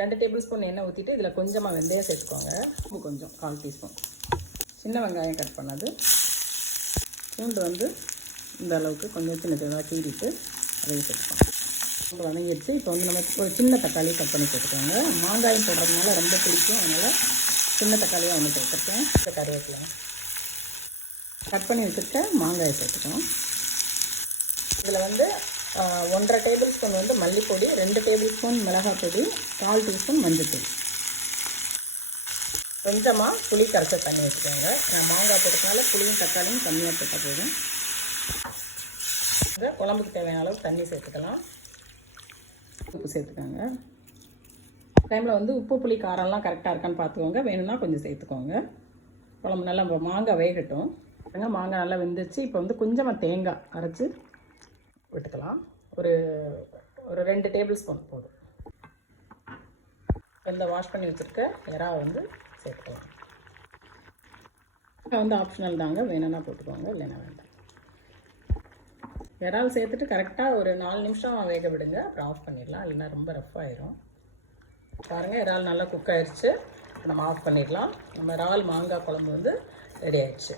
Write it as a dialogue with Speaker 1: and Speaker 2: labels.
Speaker 1: ரெண்டு table spoon எண்ணெய் ஊற்றிட்டு இதில் கொஞ்சமாக வெந்தயம் சேர்த்துக்கோங்க. உப்பு கொஞ்சம் கால் டீஸ்பூன். சின்ன வெங்காயம் கட் பண்ணது. பூண்டு வந்து இந்த அளவுக்கு கொஞ்சம் சின்ன சின்னதாக கீறிட்டு அதையும் சேர்த்துக்கோங்க. பூண்டு வதங்கிடுச்சு. இப்போ வந்து நம்ம ஒரு சின்ன தக்காளி கட் பண்ணி சேர்த்துக்கோங்க. மாங்காயம் போடுறதுனால ரொம்ப பிடிக்கும் அதனால் சின்ன தக்காளியாக ஒன்று சேர்த்துருக்கேன். இந்த கருவேப்பிலை. கட் பண்ணி வச்சுருக்க மாங்காயை சேர்த்துக்கோம் இதில் வந்து ஒன்றரை டேபிள் ஸ்பூன் வந்து மல்லிப்பொடி ரெண்டு டேபிள் ஸ்பூன் மிளகாய் பொடி கால் டீஸ்பூன் மஞ்சள்தூள் கொஞ்சமாக புளி கரைச்ச தண்ணி வச்சுக்கோங்க. நான் மாங்காய் போட்டதுனால புளியும் தக்காளியும் கம்மியாக போட்டால் போதும். இந்த குழம்புக்கு தேவையான அளவு தண்ணி சேர்த்துக்கலாம். உப்பு சேர்த்துக்கோங்க. டைமில் வந்து உப்பு புளி காரம்லாம் கரெக்டாக இருக்கான்னு பார்த்துக்கோங்க. வேணும்னா கொஞ்சம் சேர்த்துக்கோங்க. குழம்பு நல்லா மாங்காய் வேகட்டும். மாங்காய் நல்லா வெந்துச்சு இப்போ வந்து கொஞ்சமாக தேங்காய் அரைச்சி விட்டுக்கலாம். ஒரு ஒரு ரெண்டு டேபிள் ஸ்பூன் போதும். வெளில வாஷ் பண்ணி வச்சுருக்க எறாவை வந்து சேர்த்துக்கலாம். இது வந்து ஆப்ஷனல் தாங்க. வேணும்னா போட்டுக்கோங்க இல்லைன்னா வேண்டாம். இறால் சேர்த்துட்டு கரெக்டாக ஒரு நாலு நிமிஷம் வேக விடுங்க. அப்புறம் ஆஃப் பண்ணிடலாம். இல்லைன்னா ரொம்ப ரஃப் ஆயிரும். பாருங்கள் இறால் நல்லா குக் ஆயிடுச்சு நம்ம ஆஃப் பண்ணிடலாம். நம்ம இறால் மாங்காய் குழம்பு வந்து ரெடி ஆயிடுச்சு.